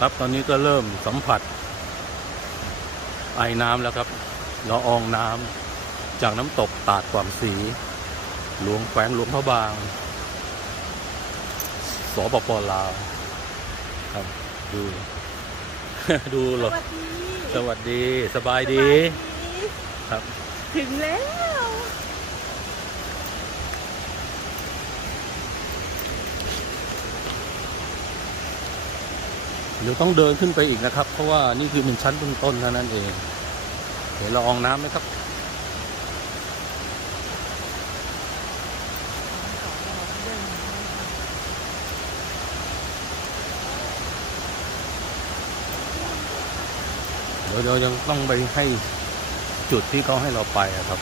ครับตอนนี้ก็เริ่มสัมผัส ไอน้ำแล้วครับละอองน้ำจากน้ำตกตาดกวางสี หลวงแขวงหลวงพระบาง สปปลาวครับดู ดูหรอสวัสดีสวัสดีสบายดีสบายดีครับ ถึงแล้ว เดี๋ยวต้องเดินขึ้นไปอีกนะครับ เพราะว่านี่คือเป็นชั้นเบื้องต้นเท่านั้นเองเห็นละอองน้ำไหมครับเดี๋ยวเดี๋ยวยังต้องไปให้จุดที่เขาให้เราไปอะครับ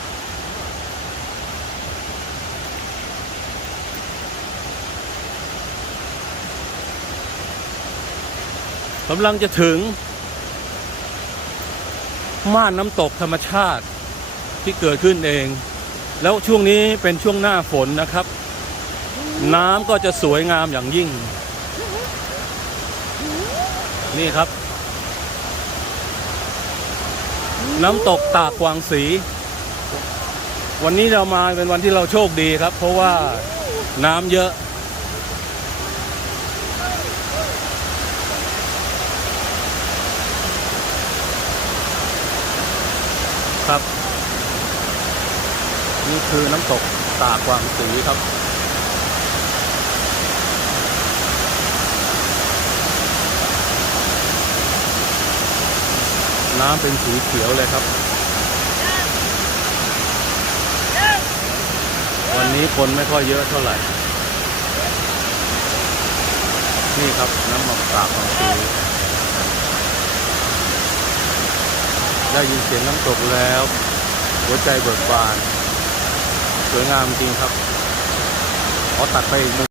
กำลังจะถึง ม่านน้ำตกธรรมชาติที่เกิดขึ้นเอง แล้วช่วงนี้เป็นช่วงหน้าฝนนะครับ น้ำก็จะสวยงามอย่างยิ่ง นี่ครับ น้ำตกตากกวางสี วันนี้เรามาเป็นวันที่เราโชคดีครับ เพราะว่าน้ำเยอะ ครับ นี่คือน้ำตกตากวางสีครับน้ำเป็นสีเขียวเลยครับ วันนี้คนไม่ค่อยเยอะเท่าไหร่ นี่ครับน้ำหมอกตากของสี ได้ยินเสียงน้ำตกแล้ว หัวใจเบิกบาน สวยงามจริงครับขอตัดไปอีกมุม